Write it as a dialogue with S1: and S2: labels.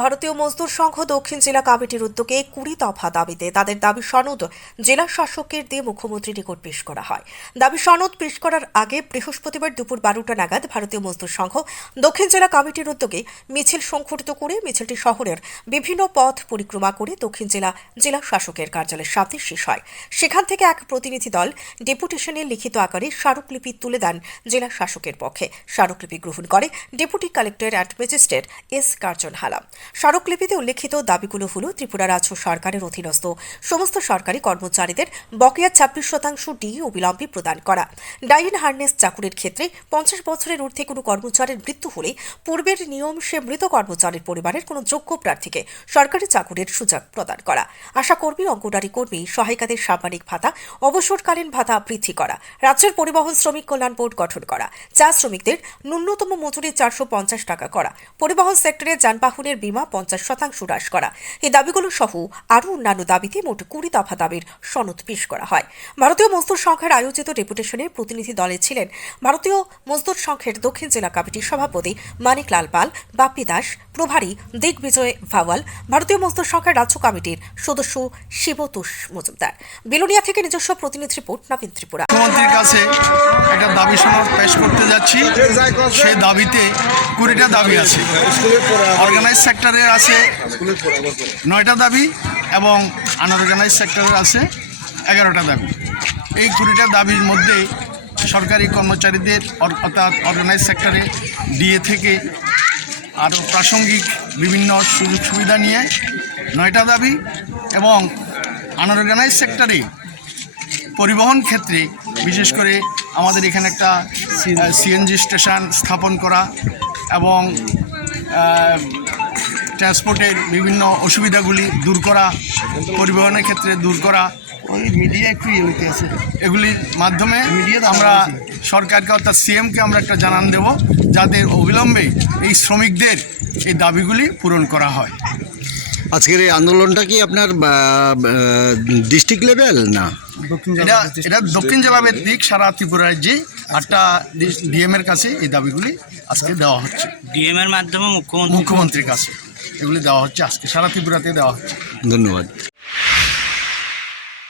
S1: ভারতীয় মজদুর সংঘ দক্ষিণ জেলা কমিটির উদ্যোগে কুড়ি দফা দাবিতে তাদের দাবি সনদ জেলা শাসকের দিয়ে মুখ্যমন্ত্রীর নিকট পেশ করা হয়। দাবি সনদ পেশ করার আগে বৃহস্পতিবার দুপুর বারোটা নাগাদ ভারতীয় মজদুর সংঘ দক্ষিণ জেলা কমিটির উদ্যোগে মিছিল সংঘটিত করে মিছিলটি শহরের বিভিন্ন পথ পরিক্রমা করে দক্ষিণ জেলা জেলা শাসকের কার্যালয়ের সামনে শেষ হয়। সেখান থেকে এক প্রতিনিধি দল ডেপুটেশনের লিখিত আকারে স্মারকলিপি তুলে দেন জেলা শাসকের পক্ষে। স্মারকলিপি গ্রহণ করে deputy collector and magistrate S Curzon Halam. স্মারকলিপিতে উল্লেখিত দাবিগুলো হল ত্রিপুরা রাজ্য সরকারের অধীনস্থ। সমস্ত সরকারি কর্মচারীদের বকেয়া ছাব্বিশ শতাংশ ডি অবিলম্বে প্রদান করা। ডাইন হার্নেস চাকুরির ক্ষেত্রে পঞ্চাশ বছরের ঊর্ধ্বে কোনো কর্মচারীর মৃত্যু হলে পূর্বের নিয়ম সে মৃত কর্মচারীর পরিবারের কোনো যোগ্য প্রার্থীকে সরকারি চাকুরির সুযোগ প্রদান করা। আশা কর্মী অঙ্গনারী কর্মী, সহায়িকাদের সাম্মানিক ভাতা, অবসরকালীন ভাতা বৃদ্ধি করা। রাজ্যের পরিবহন শ্রমিক কল্যাণ বোর্ড গঠন করা। চা শ্রমিকদের ন্যূনতম মজুরি চারশো পঞ্চাশ টাকা করা। পরিবহন সেক্টরে যানবাহনের বীমা পঞ্চাশ শতাংশ হ্রাস করা। এই দাবিগুলো সহ আরও অন্যান্য দাবিতে মোট কুড়ি দফা দাবির সনদ পেশ করা হয়। ভারতীয় মজদুর সংঘের আয়োজিত ডেপুটেশনের প্রতিনিধি দলে ছিলেন ভারতীয় মজদুর সংঘের দক্ষিণ জেলা কমিটির সভাপতি মানিক লাল পাল, বাপ্পি দাস প্রভারী দিগ্বিজয় ভাওয়াল, ভারতীয় মজদুর সংঘের রাজ্য কমিটির সদস্য শিবতোষ মজুমদার। বিলোনিয়া থেকে নিজস্ব প্রতিনিধি রিপোর্ট, নবীন ত্রিপুরা।
S2: মুখ্যমন্ত্রীর কাছে একটা দাবি সনদ পেশ করতে যাচ্ছি। সেই দাবিতে কুড়িটা দাবি আছে। অর্গানাইজ সেক্টরের আছে নয়টা দাবি এবং আনঅর্গানাইজ সেক্টরের আছে এগারোটা দাবি। এই কুড়িটা দাবির মধ্যে সরকারি কর্মচারীদের অর্থাৎ অর্গানাইজ সেক্টরে ডিএ থেকে আরও প্রাসঙ্গিক বিভিন্ন সুযোগ সুবিধা নিয়ে নয়টা দাবি এবং আনঅর্গানাইজ সেক্টরে পরিবহন ক্ষেত্রে, বিশেষ করে আমাদের এখানে একটা সিএনজি স্টেশন স্থাপন করা এবং ট্রান্সপোর্টের বিভিন্ন অসুবিধাগুলি দূর করা, পরিবহনের ক্ষেত্রে দূর করা
S3: ওই মিডিয়া একটু ইয়ে হইতে আছে।
S2: এগুলির মাধ্যমে
S3: তো
S2: আমরা সরকারকে অর্থাৎ সিএমকে আমরা একটা জানান দেব যাতে অবিলম্বে এই শ্রমিকদের এই দাবিগুলি পূরণ করা হয়।
S4: আজকের এই আন্দোলনটা কি আপনার ডিস্ট্রিক্ট লেভেল না?
S2: এটা এটা দক্ষিণ জেলা ভিত্তিক সারা ত্রিপুরা রাজ্যে আটটা ডিএম এর কাছে এই দাবিগুলি আজকে দেওয়া হচ্ছে।
S5: ডিএম এর মাধ্যমে মুখ্যমন্ত্রী
S2: মুখ্যমন্ত্রীর কাছে এগুলি দেওয়া হচ্ছে আজকে সারা ত্রিপুরাতে দেওয়া হচ্ছে।
S4: ধন্যবাদ।